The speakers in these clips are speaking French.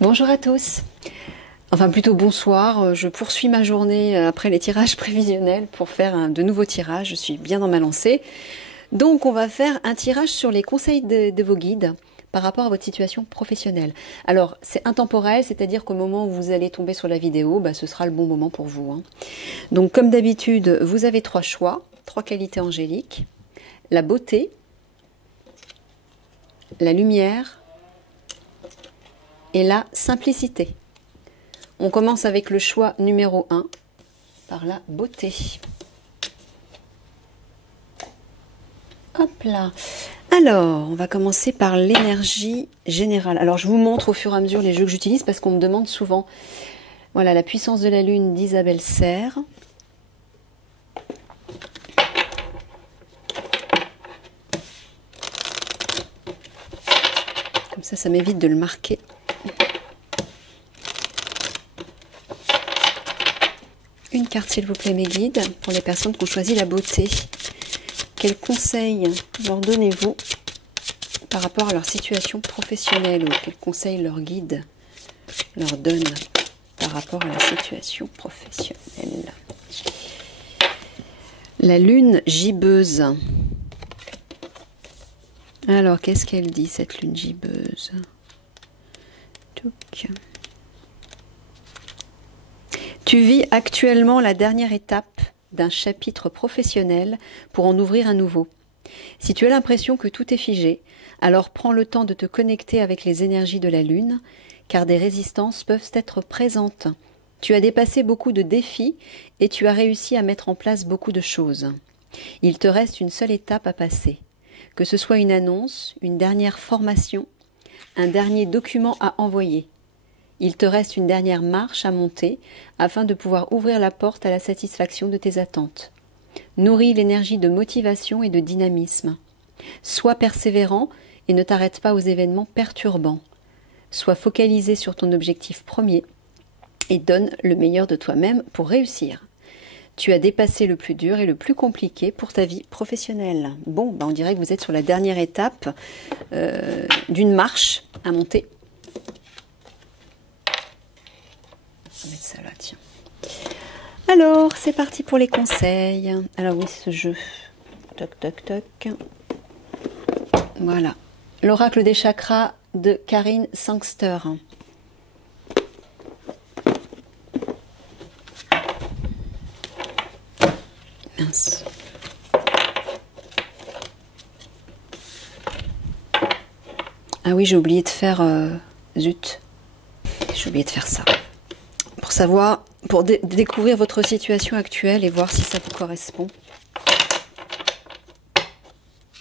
Bonjour à tous, enfin plutôt bonsoir, je poursuis ma journée après les tirages prévisionnels pour faire de nouveaux tirages, je suis bien dans ma lancée. Donc on va faire un tirage sur les conseils de vos guides par rapport à votre situation professionnelle. Alors c'est intemporel, c'est-à-dire qu'au moment où vous allez tomber sur la vidéo, ce sera le bon moment pour vous, hein. Donc comme d'habitude, vous avez 3 choix, 3 qualités angéliques, la beauté, la lumière et la simplicité. On commence avec le choix numéro 1, par la beauté. Hop là. Alors, on va commencer par l'énergie générale. Alors, je vous montre au fur et à mesure les jeux que j'utilise parce qu'on me demande souvent. Voilà, la puissance de la lune d'Isabelle Serre. Comme ça m'évite de le marquer. Une carte, s'il vous plaît, mes guides, pour les personnes qui ont choisi la beauté. Quels conseils leur donnez-vous par rapport à leur situation professionnelle, ou quels conseils leur guide leur donne par rapport à la situation professionnelle? La lune gibbeuse. Alors, qu'est-ce qu'elle dit, cette lune gibbeuse? Touc. Tu vis actuellement la dernière étape d'un chapitre professionnel pour en ouvrir un nouveau. Si tu as l'impression que tout est figé, alors prends le temps de te connecter avec les énergies de la Lune, car des résistances peuvent être présentes. Tu as dépassé beaucoup de défis et tu as réussi à mettre en place beaucoup de choses. Il te reste une seule étape à passer, que ce soit une annonce, une dernière formation, un dernier document à envoyer. Il te reste une dernière marche à monter afin de pouvoir ouvrir la porte à la satisfaction de tes attentes. Nourris l'énergie de motivation et de dynamisme. Sois persévérant et ne t'arrête pas aux événements perturbants. Sois focalisé sur ton objectif premier et donne le meilleur de toi-même pour réussir. Tu as dépassé le plus dur et le plus compliqué pour ta vie professionnelle. Bon, on dirait que vous êtes sur la dernière étape d'une marche à monter. On va mettre ça là, tiens. Alors, c'est parti pour les conseils. Alors oui, ce jeu. Toc, toc, toc. Voilà. L'oracle des chakras de Karine Sangster. Mince. Ah oui, j'ai oublié de faire... zut. J'ai oublié de faire ça. Pour savoir, pour découvrir votre situation actuelle et voir si ça vous correspond.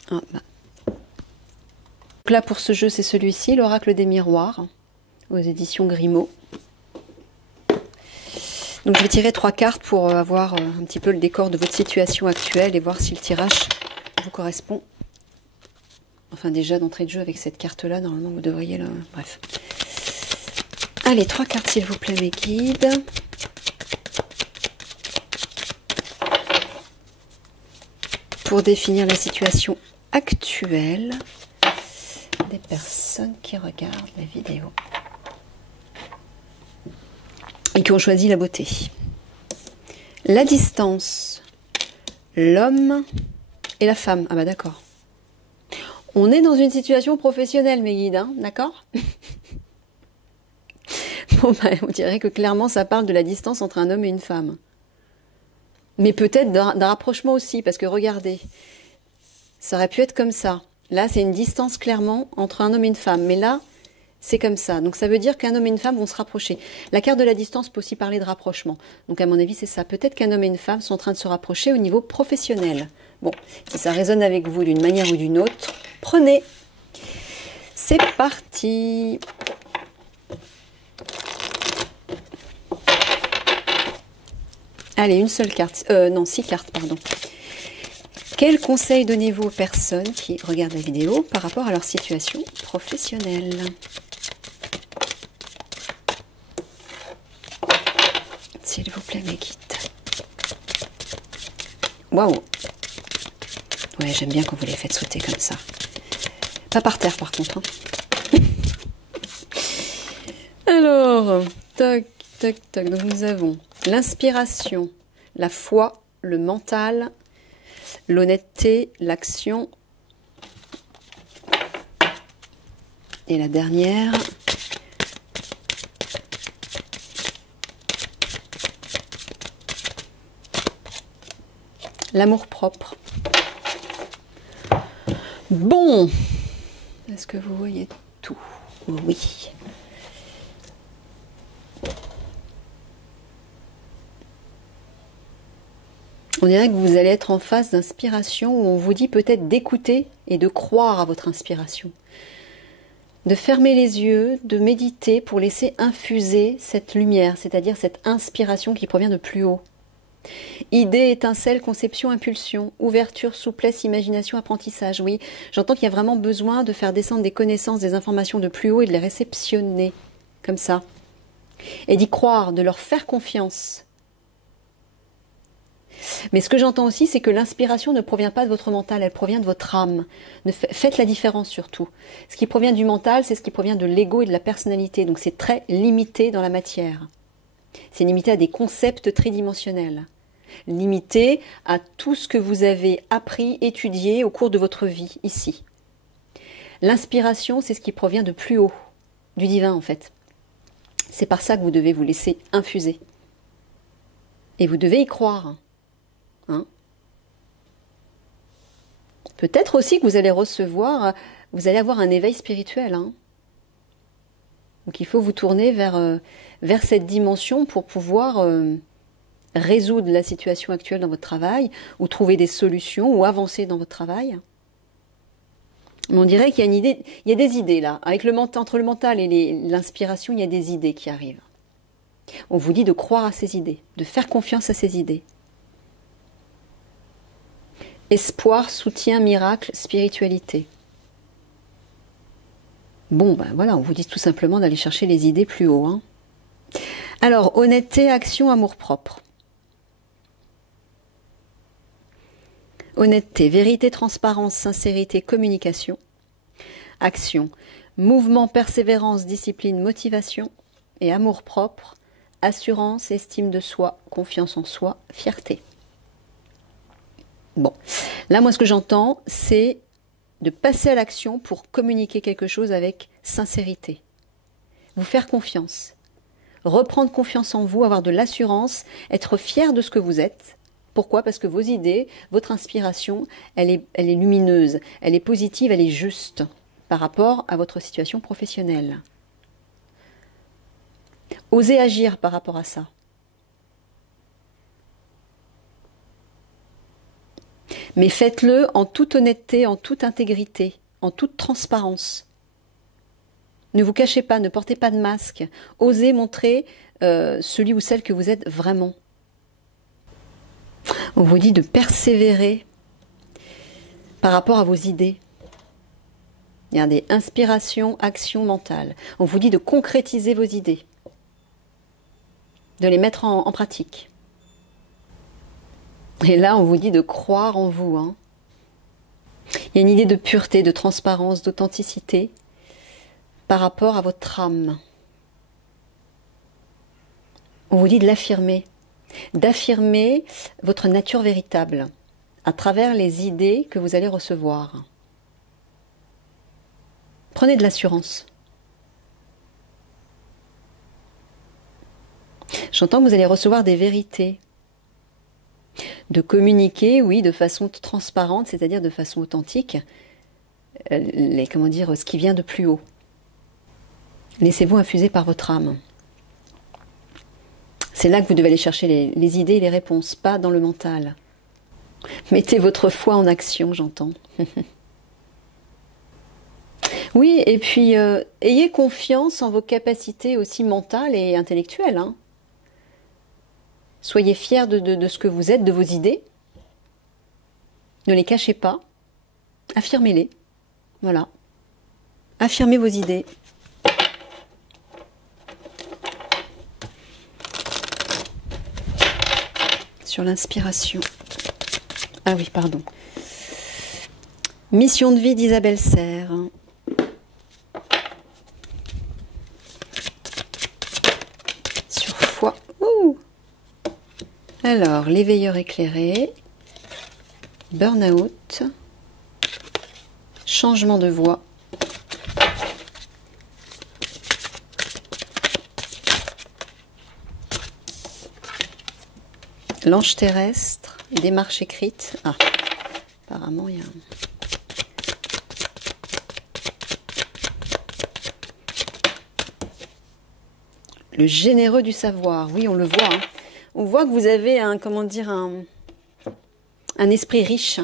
Ah, bah. Donc là, pour ce jeu, c'est celui-ci, l'oracle des miroirs, aux éditions Grimaud. Donc je vais tirer 3 cartes pour avoir un petit peu le décor de votre situation actuelle et voir si le tirage vous correspond. Enfin déjà, d'entrée de jeu avec cette carte-là, normalement vous devriez le... Bref. Allez, 3 cartes s'il vous plaît, mes guides. Pour définir la situation actuelle des personnes qui regardent la vidéo et qui ont choisi la beauté. La distance, l'homme et la femme. Ah bah d'accord. On est dans une situation professionnelle, mes guides, hein, d'accord? Bon, on dirait que clairement ça parle de la distance entre un homme et une femme. Mais peut-être d'un rapprochement aussi, parce que regardez, ça aurait pu être comme ça. Là, c'est une distance clairement entre un homme et une femme. Mais là, c'est comme ça. Donc ça veut dire qu'un homme et une femme vont se rapprocher. La carte de la distance peut aussi parler de rapprochement. Donc à mon avis, c'est ça. Peut-être qu'un homme et une femme sont en train de se rapprocher au niveau professionnel. Bon, si ça résonne avec vous d'une manière ou d'une autre, prenez. C'est parti. Allez, une seule carte. Non, 6 cartes, pardon. Quels conseils donnez-vous aux personnes qui regardent la vidéo par rapport à leur situation professionnelle? S'il vous plaît, mes guides. Waouh! Ouais, j'aime bien quand vous les faites sauter comme ça. Pas par terre, par contre. Hein. Alors, tac, tac, tac. Donc nous avons l'inspiration, la foi, le mental, l'honnêteté, l'action. Et la dernière, l'amour-propre. Bon, est-ce que vous voyez tout? Oui. On dirait que vous allez être en phase d'inspiration où on vous dit peut-être d'écouter et de croire à votre inspiration. De fermer les yeux, de méditer pour laisser infuser cette lumière, c'est-à-dire cette inspiration qui provient de plus haut. Idée, étincelle, conception, impulsion, ouverture, souplesse, imagination, apprentissage. Oui, j'entends qu'il y a vraiment besoin de faire descendre des connaissances, des informations de plus haut et de les réceptionner, comme ça. Et d'y croire, de leur faire confiance. Mais ce que j'entends aussi, c'est que l'inspiration ne provient pas de votre mental, elle provient de votre âme. Faites la différence surtout. Ce qui provient du mental, c'est ce qui provient de l'ego et de la personnalité. Donc c'est très limité dans la matière. C'est limité à des concepts tridimensionnels. Limité à tout ce que vous avez appris, étudié au cours de votre vie, ici. L'inspiration, c'est ce qui provient de plus haut, du divin en fait. C'est par ça que vous devez vous laisser infuser. Et vous devez y croire. Hein? Peut-être aussi que vous allez recevoir, vous allez avoir un éveil spirituel. Hein? Donc il faut vous tourner vers cette dimension pour pouvoir résoudre la situation actuelle dans votre travail, ou trouver des solutions, ou avancer dans votre travail. Mais on dirait qu'il y a une idée, il y a des idées là. Avec entre le mental et l'inspiration, il y a des idées qui arrivent. On vous dit de croire à ces idées, de faire confiance à ces idées. Espoir, soutien, miracle, spiritualité. Bon, ben voilà, on vous dit tout simplement d'aller chercher les idées plus haut. Hein. Alors, honnêteté, action, amour-propre. Honnêteté, vérité, transparence, sincérité, communication. Action, mouvement, persévérance, discipline, motivation. Et amour-propre, assurance, estime de soi, confiance en soi, fierté. Bon, là, moi, ce que j'entends, c'est de passer à l'action pour communiquer quelque chose avec sincérité. Vous faire confiance. Reprendre confiance en vous, avoir de l'assurance, être fier de ce que vous êtes. Pourquoi? Parce que vos idées, votre inspiration, elle est lumineuse, elle est positive, elle est juste par rapport à votre situation professionnelle. Osez agir par rapport à ça. Mais faites-le en toute honnêteté, en toute intégrité, en toute transparence. Ne vous cachez pas, ne portez pas de masque. Osez montrer celui ou celle que vous êtes vraiment. On vous dit de persévérer par rapport à vos idées. Regardez, inspiration, action mentale. On vous dit de concrétiser vos idées, de les mettre en pratique. Et là, on vous dit de croire en vous. Hein. Il y a une idée de pureté, de transparence, d'authenticité par rapport à votre âme. On vous dit de l'affirmer, d'affirmer votre nature véritable à travers les idées que vous allez recevoir. Prenez de l'assurance. J'entends que vous allez recevoir des vérités. De communiquer, oui, de façon transparente, c'est-à-dire de façon authentique, ce qui vient de plus haut. Laissez-vous infuser par votre âme. C'est là que vous devez aller chercher les idées et les réponses, pas dans le mental. Mettez votre foi en action, j'entends. Oui, et puis ayez confiance en vos capacités aussi mentales et intellectuelles. Hein. Soyez fiers de ce que vous êtes, de vos idées. Ne les cachez pas. Affirmez-les. Voilà. Affirmez vos idées. Sur l'inspiration. Ah oui, pardon. Mission de vie d'Isabelle Serres. fois. Ouh. Alors, l'éveilleur éclairé, burn-out, changement de voix, l'ange terrestre, démarche écrite. Ah, apparemment, il y a le généreux du savoir. Oui, on le voit. Hein. On voit que vous avez un, comment dire, un esprit riche.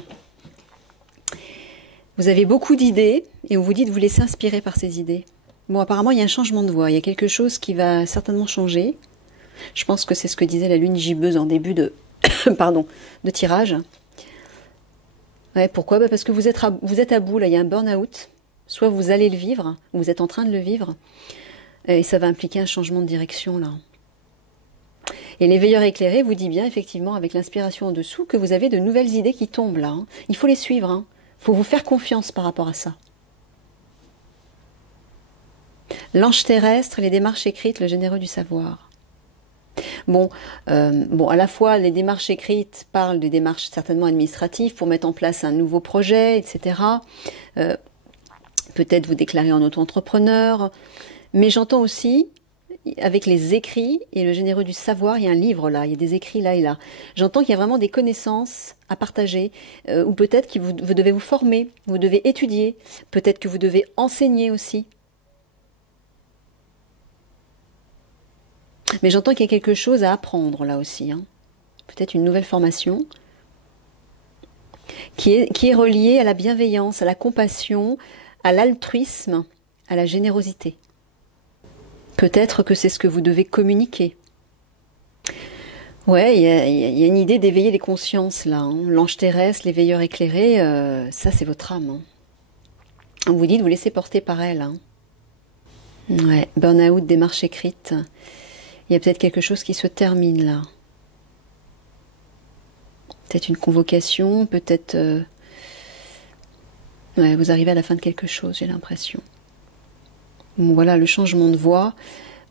Vous avez beaucoup d'idées et on vous dit de vous laisser inspirer par ces idées. Bon, apparemment, il y a un changement de voix. Il y a quelque chose qui va certainement changer. Je pense que c'est ce que disait la lune gibbeuse en début de, pardon, de tirage. Ouais, pourquoi? Parce que vous êtes à bout, là, il y a un burn-out. Soit vous allez le vivre, ou vous êtes en train de le vivre, et ça va impliquer un changement de direction, là. Et l'éveilleur éclairé vous dit bien, effectivement, avec l'inspiration en dessous, que vous avez de nouvelles idées qui tombent, là. Hein. Il faut les suivre, hein. Il faut vous faire confiance par rapport à ça. L'ange terrestre, les démarches écrites, le généreux du savoir. Bon, à la fois, les démarches écrites parlent des démarches certainement administratives pour mettre en place un nouveau projet, etc. Peut-être vous déclarer en auto-entrepreneur. Mais j'entends aussi, avec les écrits et le généreux du savoir, il y a un livre là, il y a des écrits là et là. J'entends qu'il y a vraiment des connaissances à partager, ou peut-être que vous devez vous former, vous devez étudier, peut-être que vous devez enseigner aussi. Mais j'entends qu'il y a quelque chose à apprendre là aussi. Hein. Peut-être une nouvelle formation qui est reliée à la bienveillance, à la compassion, à l'altruisme, à la générosité. Peut-être que c'est ce que vous devez communiquer. Ouais, il y a une idée d'éveiller les consciences là. Hein. L'ange terrestre, l'éveilleur éclairé, ça c'est votre âme. Hein. On vous dit de vous laisser porter par elle. Hein. Ouais, burn-out, démarche écrite. Il y a peut-être quelque chose qui se termine là. Peut-être une convocation, peut-être... Ouais, vous arrivez à la fin de quelque chose, j'ai l'impression. Bon, voilà, le changement de voix.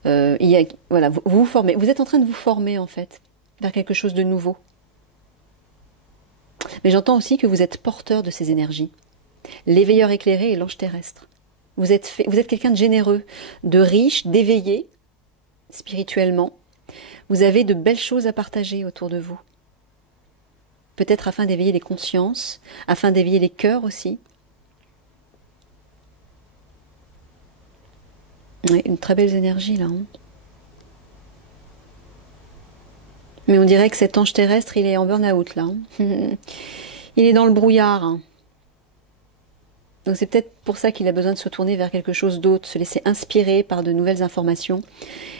Voilà, vous vous formez. Vous êtes en train de vous former, en fait, vers quelque chose de nouveau. Mais j'entends aussi que vous êtes porteur de ces énergies. L'éveilleur éclairé et l'ange terrestre. Vous êtes quelqu'un de généreux, de riche, d'éveillé, spirituellement. Vous avez de belles choses à partager autour de vous. Peut-être afin d'éveiller les consciences, afin d'éveiller les cœurs aussi. Oui, une très belle énergie là. Hein. Mais on dirait que cet ange terrestre, il est en burn-out là. Hein. Il est dans le brouillard. Hein. Donc c'est peut-être pour ça qu'il a besoin de se tourner vers quelque chose d'autre, se laisser inspirer par de nouvelles informations,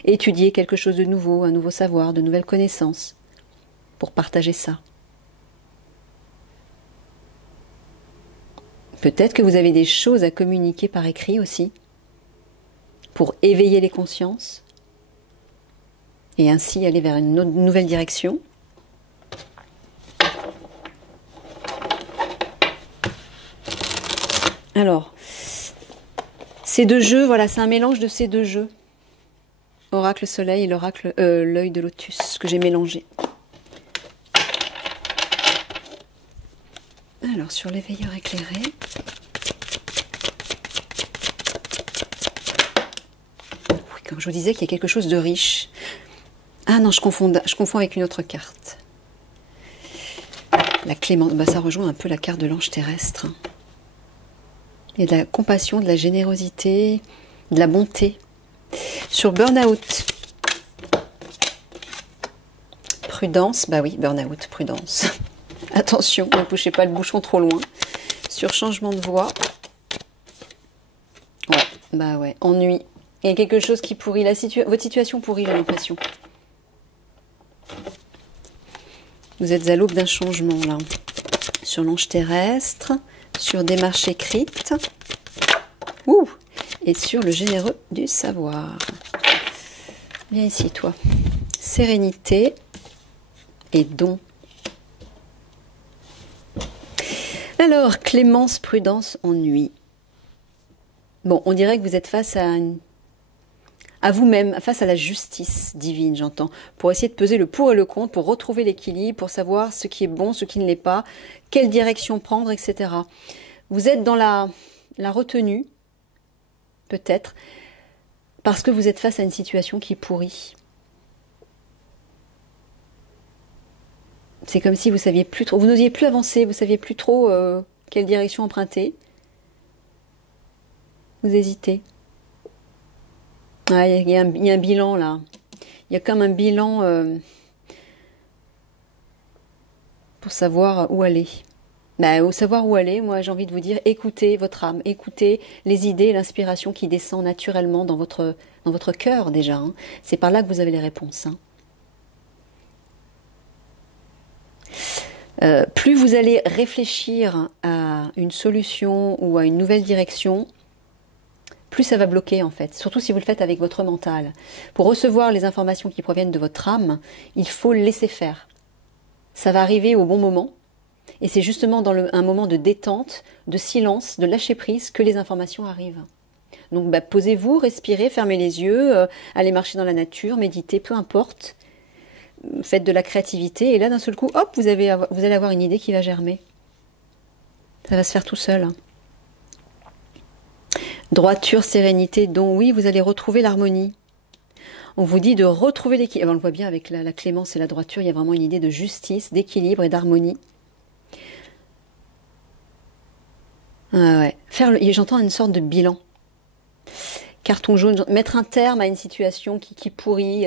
étudier quelque chose de nouveau, un nouveau savoir, de nouvelles connaissances, pour partager ça. Peut-être que vous avez des choses à communiquer par écrit aussi, pour éveiller les consciences, et ainsi aller vers une nouvelle direction. Alors, ces deux jeux, voilà, c'est un mélange de ces deux jeux. Oracle soleil et l'oracle l'œil de lotus, que j'ai mélangé. Alors, sur l'éveilleur éclairé. Oui, comme je vous disais, qu'il y a quelque chose de riche. Ah non, je confonds avec une autre carte. La clémence, ça rejoint un peu la carte de l'ange terrestre. Il y a de la compassion, de la générosité, de la bonté. Sur burn-out. Prudence, bah oui, burn-out, prudence. Attention, ne poussez pas le bouchon trop loin. Sur changement de voix. Ouais, bah ouais, ennui. Il y a quelque chose qui pourrit. Votre situation pourrit, j'ai l'impression. Vous êtes à l'aube d'un changement, là. Sur l'ange terrestre. Sur démarche écrite, et sur le généreux du savoir. Viens ici, toi. Sérénité et don. Alors, clémence, prudence, ennui. Bon, on dirait que vous êtes face à à vous-même, face à la justice divine, j'entends, pour essayer de peser le pour et le contre, pour retrouver l'équilibre, pour savoir ce qui est bon, ce qui ne l'est pas, quelle direction prendre, etc. Vous êtes dans la retenue, peut-être, parce que vous êtes face à une situation qui pourrit. C'est comme si vous saviez plus trop, vous n'osiez plus avancer, vous saviez plus trop quelle direction emprunter. Vous hésitez. Ah, il y a un bilan là. Il y a comme un bilan pour savoir où aller. Au savoir où aller, moi j'ai envie de vous dire, écoutez votre âme, écoutez les idées, l'inspiration qui descend naturellement dans votre cœur déjà. Hein. C'est par là que vous avez les réponses. Hein. Plus vous allez réfléchir à une solution ou à une nouvelle direction, plus ça va bloquer en fait, surtout si vous le faites avec votre mental. Pour recevoir les informations qui proviennent de votre âme, il faut laisser faire. Ça va arriver au bon moment, et c'est justement dans un moment de détente, de silence, de lâcher prise que les informations arrivent. Donc posez-vous, respirez, fermez les yeux, allez marcher dans la nature, méditez, peu importe. Faites de la créativité, et là d'un seul coup, hop, vous allez avoir une idée qui va germer. Ça va se faire tout seul. Droiture, sérénité, don, oui, vous allez retrouver l'harmonie. On vous dit de retrouver l'équilibre. On le voit bien avec la clémence et la droiture, il y a vraiment une idée de justice, d'équilibre et d'harmonie. Ah ouais. J'entends une sorte de bilan. Carton jaune, mettre un terme à une situation qui pourrit,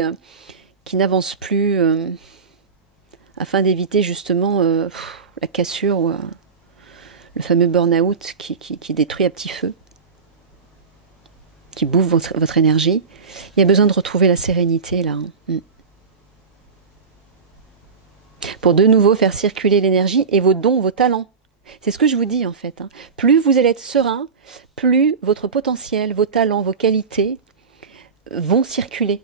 qui n'avance plus, afin d'éviter justement la cassure ou le fameux burn-out qui détruit à petit feu, qui bouffe votre énergie. Il y a besoin de retrouver la sérénité là. Pour de nouveau faire circuler l'énergie et vos dons, vos talents. C'est ce que je vous dis en fait. Hein. Plus vous allez être serein, plus votre potentiel, vos talents, vos qualités vont circuler.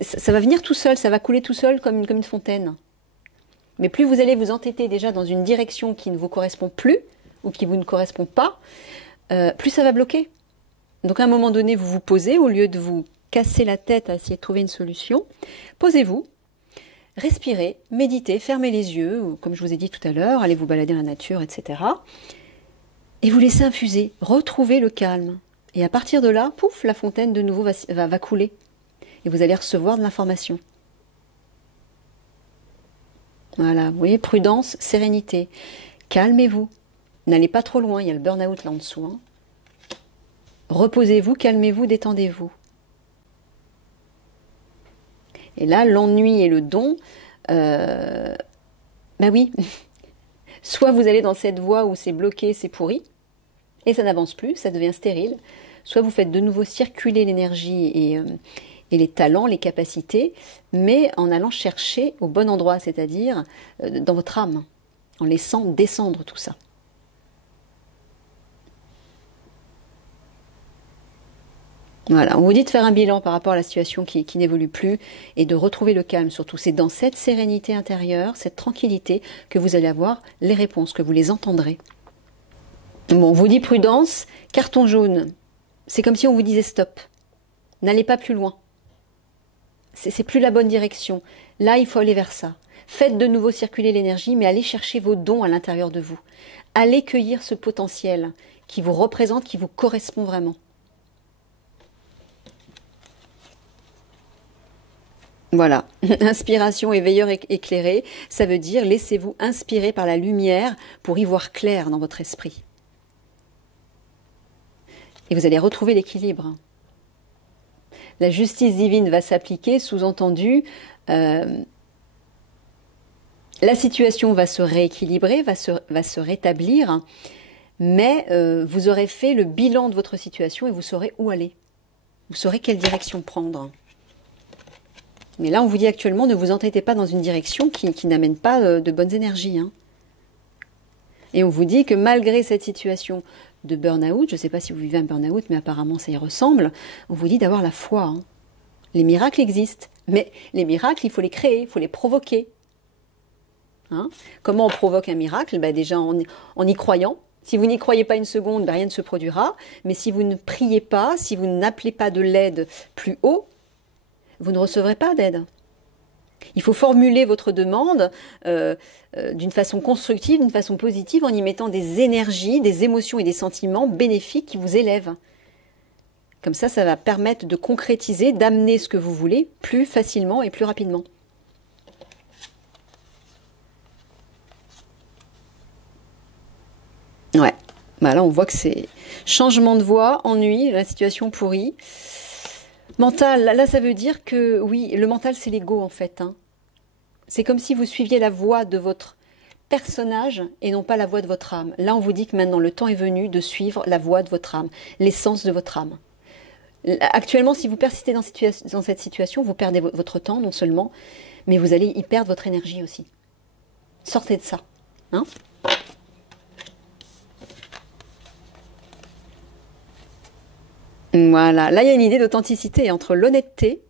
Ça va venir tout seul, ça va couler tout seul comme une fontaine. Mais plus vous allez vous entêter déjà dans une direction qui ne vous correspond plus, ou qui vous ne correspond pas, plus ça va bloquer. Donc à un moment donné, vous vous posez, au lieu de vous casser la tête à essayer de trouver une solution, posez-vous, respirez, méditez, fermez les yeux, ou comme je vous ai dit tout à l'heure, allez vous balader dans la nature, etc. Et vous laissez infuser, retrouvez le calme. Et à partir de là, pouf, la fontaine de nouveau va couler. Et vous allez recevoir de l'information. Voilà, vous voyez, prudence, sérénité. Calmez-vous. N'allez pas trop loin, il y a le burn-out là en dessous. Hein. Reposez-vous, calmez-vous, détendez-vous. Et là, l'ennui et le don, oui. Soit vous allez dans cette voie où c'est bloqué, c'est pourri, et ça n'avance plus, ça devient stérile. Soit vous faites de nouveau circuler l'énergie et les talents, les capacités, mais en allant chercher au bon endroit, c'est-à-dire dans votre âme, en laissant descendre tout ça. Voilà, on vous dit de faire un bilan par rapport à la situation qui n'évolue plus et de retrouver le calme surtout. C'est dans cette sérénité intérieure, cette tranquillité que vous allez avoir les réponses, que vous les entendrez. Bon, on vous dit prudence, carton jaune. C'est comme si on vous disait stop. N'allez pas plus loin. C'est plus la bonne direction. Là, il faut aller vers ça. Faites de nouveau circuler l'énergie, mais allez chercher vos dons à l'intérieur de vous. Allez cueillir ce potentiel qui vous représente, qui vous correspond vraiment. Voilà, inspiration et veilleur éclairé, ça veut dire laissez-vous inspirer par la lumière pour y voir clair dans votre esprit. Et vous allez retrouver l'équilibre. La justice divine va s'appliquer, sous-entendu, la situation va se rééquilibrer, va se rétablir, mais vous aurez fait le bilan de votre situation et vous saurez où aller. Vous saurez quelle direction prendre. Mais là, on vous dit actuellement, ne vous entêtez pas dans une direction qui n'amène pas de bonnes énergies. Hein. Et on vous dit que malgré cette situation de burn-out, je ne sais pas si vous vivez un burn-out, mais apparemment ça y ressemble, on vous dit d'avoir la foi. Hein. Les miracles existent, mais les miracles, il faut les créer, il faut les provoquer. Hein. Comment on provoque un miracle? Déjà en y croyant. Si vous n'y croyez pas une seconde, rien ne se produira. Mais si vous ne priez pas, si vous n'appelez pas de l'aide plus haut, vous ne recevrez pas d'aide. Il faut formuler votre demande d'une façon constructive, d'une façon positive, en y mettant des énergies, des émotions et des sentiments bénéfiques qui vous élèvent. Comme ça va permettre de concrétiser, d'amener ce que vous voulez plus facilement et plus rapidement. Ouais, bah là on voit que c'est changement de voie, ennui, la situation pourrie. Mental, là ça veut dire que oui, le mental c'est l'ego en fait. Hein. C'est comme si vous suiviez la voie de votre personnage et non pas la voie de votre âme. Là on vous dit que maintenant le temps est venu de suivre la voie de votre âme, l'essence de votre âme. Actuellement, si vous persistez dans cette situation, vous perdez votre temps non seulement, mais vous allez y perdre votre énergie aussi. Sortez de ça. Hein ? Voilà, là il y a une idée d'authenticité entre l'honnêteté,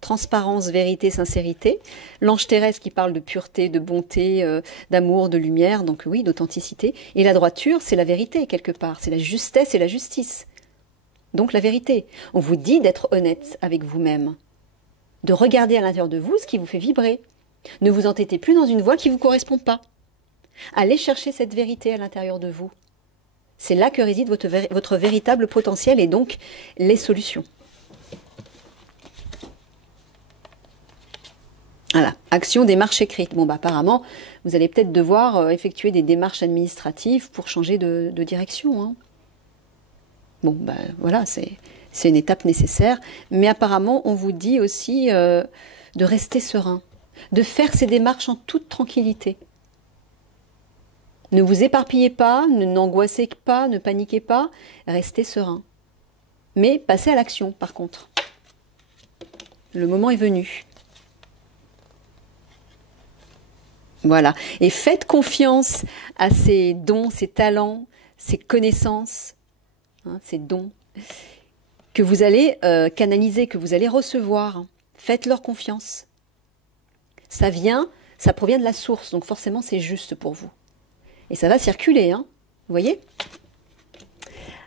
transparence, vérité, sincérité, l'ange terrestre qui parle de pureté, de bonté, d'amour, de lumière, donc oui, d'authenticité, et la droiture, c'est la vérité quelque part, c'est la justesse et la justice. Donc la vérité. On vous dit d'être honnête avec vous-même, de regarder à l'intérieur de vous ce qui vous fait vibrer. Ne vous entêtez plus dans une voie qui ne vous correspond pas. Allez chercher cette vérité à l'intérieur de vous. C'est là que réside votre véritable potentiel et donc les solutions. Voilà, action, démarche écrite. Bon, bah, apparemment, vous allez peut-être devoir effectuer des démarches administratives pour changer de direction. Hein. Bon, ben voilà, c'est une étape nécessaire. Mais apparemment, on vous dit aussi de rester serein, de faire ces démarches en toute tranquillité. Ne vous éparpillez pas, n'angoissez pas, ne paniquez pas, restez serein. Mais passez à l'action, par contre. Le moment est venu. Voilà. Et faites confiance à ces dons, ces talents, ces connaissances, hein, ces dons que vous allez canaliser, que vous allez recevoir. Faites-leur confiance. Ça provient de la source, donc forcément c'est juste pour vous. Et ça va circuler, hein, vous voyez ?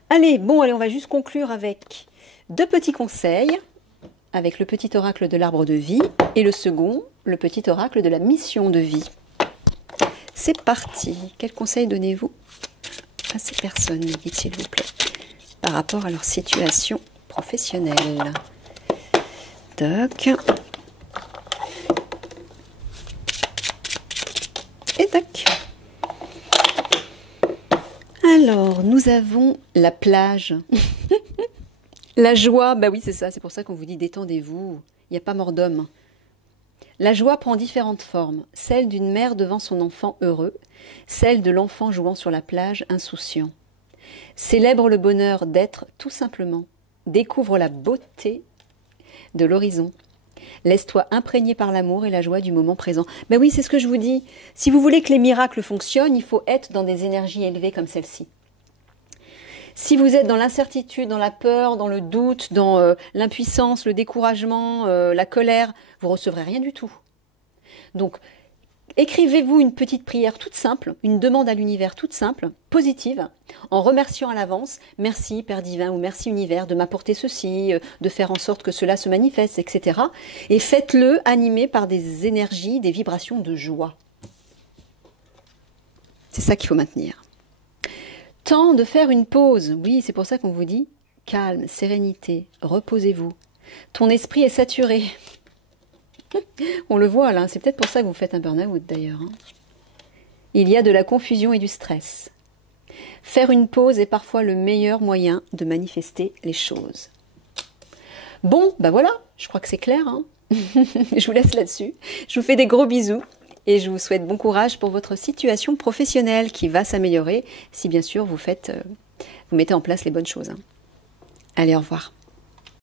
Allez, on va juste conclure avec 2 petits conseils, avec le petit oracle de l'arbre de vie et le second, le petit oracle de la mission de vie. C'est parti. Quel conseil donnez-vous à ces personnes, dites s'il vous plaît, par rapport à leur situation professionnelle? Toc. Et tac. Alors, nous avons la plage. La joie, bah oui, c'est ça. C'est pour ça qu'on vous dit détendez-vous. Il n'y a pas mort d'homme. La joie prend différentes formes. Celle d'une mère devant son enfant heureux. Celle de l'enfant jouant sur la plage insouciant. Célèbre le bonheur d'être tout simplement. Découvre la beauté de l'horizon. Laisse-toi imprégner par l'amour et la joie du moment présent. Ben oui, c'est ce que je vous dis. Si vous voulez que les miracles fonctionnent, il faut être dans des énergies élevées comme celle-ci. Si vous êtes dans l'incertitude, dans la peur, dans le doute, dans l'impuissance, le découragement, la colère, vous ne recevrez rien du tout. Donc, écrivez-vous une petite prière toute simple, une demande à l'univers toute simple, positive, en remerciant à l'avance, merci Père Divin ou merci Univers de m'apporter ceci, de faire en sorte que cela se manifeste, etc. Et faites-le animé par des énergies, des vibrations de joie. C'est ça qu'il faut maintenir. Temps de faire une pause. Oui, c'est pour ça qu'on vous dit calme, sérénité, reposez-vous. Ton esprit est saturé. On le voit là, c'est peut-être pour ça que vous faites un burn-out d'ailleurs. Hein. Il y a de la confusion et du stress. Faire une pause est parfois le meilleur moyen de manifester les choses. Bon, ben voilà, je crois que c'est clair. Hein. Je vous laisse là-dessus. Je vous fais des gros bisous et je vous souhaite bon courage pour votre situation professionnelle qui va s'améliorer si bien sûr vous mettez en place les bonnes choses. Hein. Allez, au revoir.